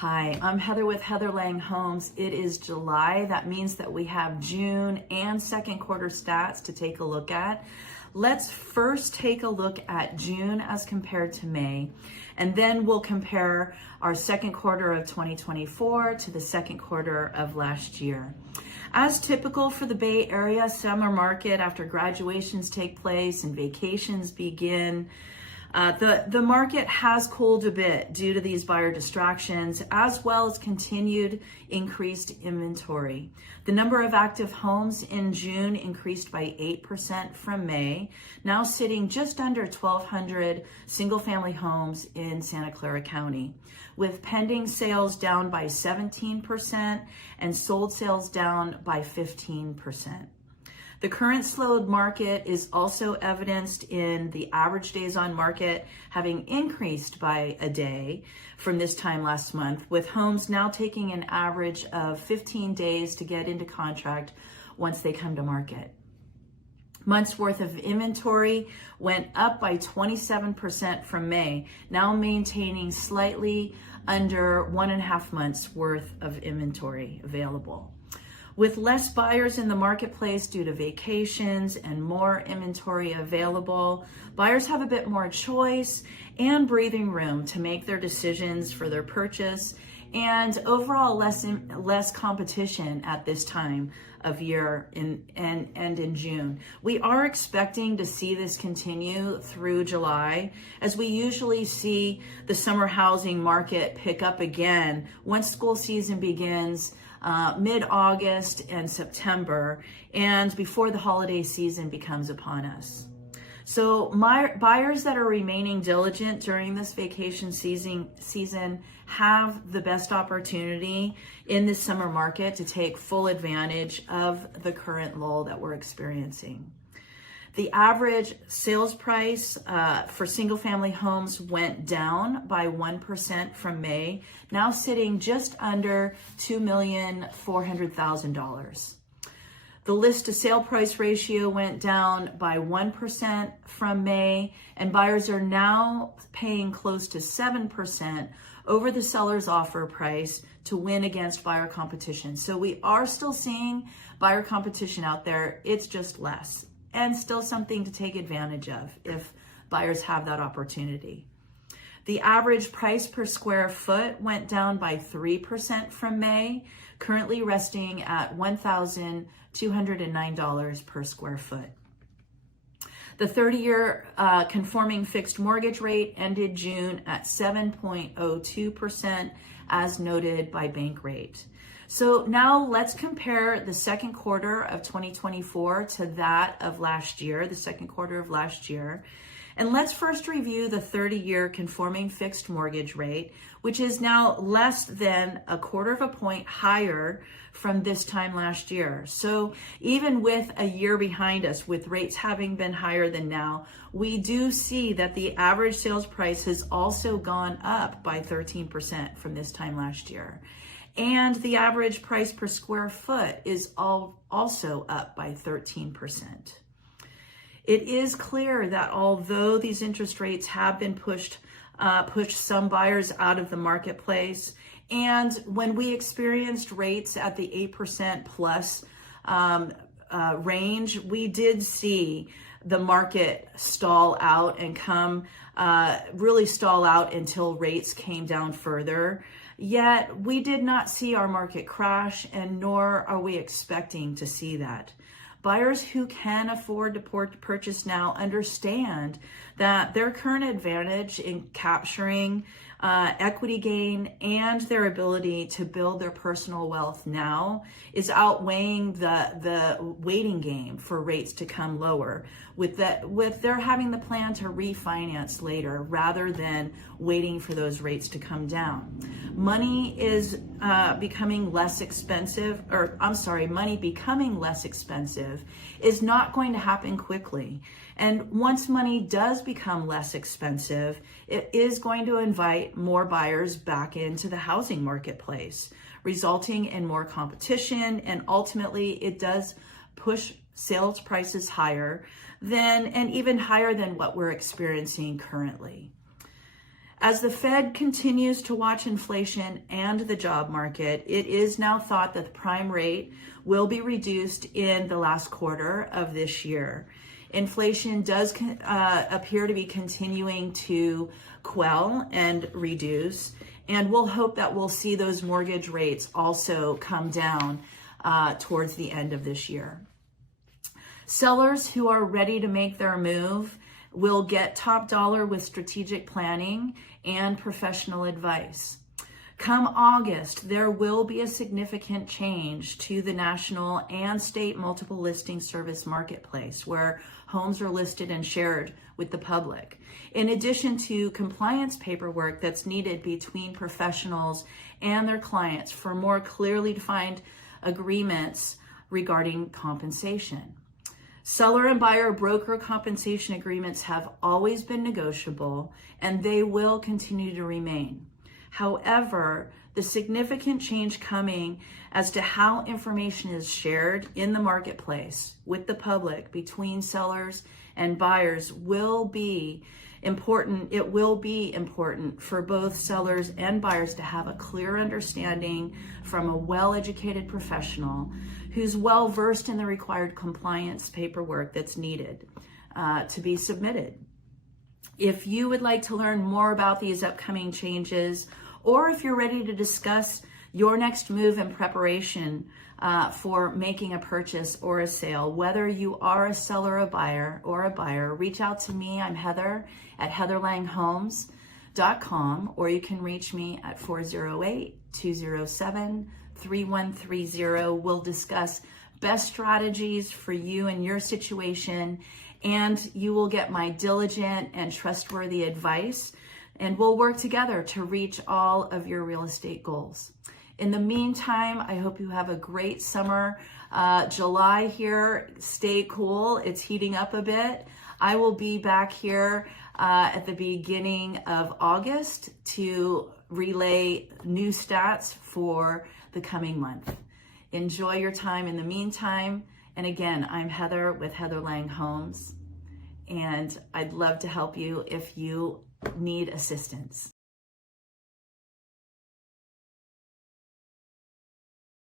Hi, I'm Heather with Heather Lange Homes. It is July. That means that we have June and second quarter stats to take a look at. Let's first take a look at June as compared to May, and then we'll compare our second quarter of 2024 to the second quarter of last year. As typical for the Bay Area summer market, after graduations take place and vacations begin, the market has cooled a bit due to these buyer distractions, as well as continued increased inventory. The number of active homes in June increased by 8% from May, now sitting just under 1,200 single-family homes in Santa Clara County, with pending sales down by 17% and sold sales down by 15%. The current slowed market is also evidenced in the average days on market having increased by a day from this time last month, with homes now taking an average of 15 days to get into contract once they come to market. Months worth of inventory went up by 27% from May, now maintaining slightly under 1.5 months worth of inventory available. With less buyers in the marketplace due to vacations and more inventory available, buyers have a bit more choice and breathing room to make their decisions for their purchase, and overall less competition at this time of year in June. We are expecting to see this continue through July, as we usually see the summer housing market pick up again once school season begins mid-August and September, and before the holiday season becomes upon us. So buyers that are remaining diligent during this vacation season have the best opportunity in this summer market to take full advantage of the current lull that we're experiencing. The average sales price for single-family homes went down by 1% from May, now sitting just under $2,400,000. The list-to-sale price ratio went down by 1% from May, and buyers are now paying close to 7% over the seller's offer price to win against buyer competition. So we are still seeing buyer competition out there. It's just less, and still something to take advantage of if buyers have that opportunity. The average price per square foot went down by 3% from May, currently resting at $1,209 per square foot. The 30-year conforming fixed mortgage rate ended June at 7.02%, as noted by Bankrate. So now let's compare the second quarter of 2024 to that of last year, the second quarter of last year. And let's first review the 30-year conforming fixed mortgage rate, which is now less than 1/4 point higher from this time last year. So even with a year behind us, with rates having been higher than now, we do see that the average sales price has also gone up by 13% from this time last year. And the average price per square foot is also up by 13%. It is clear that although these interest rates have been pushed some buyers out of the marketplace, and when we experienced rates at the 8% plus range, we did see the market stall out and really stall out until rates came down further. Yet we did not see our market crash, and nor are we expecting to see that. Buyers who can afford to purchase now understand that their current advantage in capturing equity gain and their ability to build their personal wealth now is outweighing the waiting game for rates to come lower, with their having the plan to refinance later rather than waiting for those rates to come down. Money becoming less expensive is not going to happen quickly. And once money does become less expensive, it is going to invite more buyers back into the housing marketplace, resulting in more competition, and ultimately it does push sales prices higher and even higher than what we're experiencing currently. As the Fed continues to watch inflation and the job market, it is now thought that the prime rate will be reduced in the last quarter of this year. Inflation does appear to be continuing to quell and reduce, and we'll hope that we'll see those mortgage rates also come down towards the end of this year. Sellers who are ready to make their move will get top dollar with strategic planning and professional advice. Come August, there will be a significant change to the national and state multiple listing service marketplace where homes are listed and shared with the public. In addition to compliance paperwork that's needed between professionals and their clients for more clearly defined agreements regarding compensation. Seller and buyer broker compensation agreements have always been negotiable, and they will continue to remain. However, the significant change coming as to how information is shared in the marketplace with the public between sellers and buyers will be important. It will be important for both sellers and buyers to have a clear understanding from a well-educated professional who's well-versed in the required compliance paperwork that's needed to be submitted. If you would like to learn more about these upcoming changes, or if you're ready to discuss your next move in preparation for making a purchase or a sale, whether you are a seller, a buyer, reach out to me. I'm Heather at heatherlanghomes.com, or you can reach me at 408-207-3130. We'll discuss best strategies for you and your situation, and you will get my diligent and trustworthy advice, and we'll work together to reach all of your real estate goals. In the meantime, I hope you have a great summer. July here, stay cool. It's heating up a bit. I will be back here at the beginning of August to relay new stats for the coming month. Enjoy your time in the meantime. And again, I'm Heather with Heather Lange Homes, and I'd love to help you if you need assistance.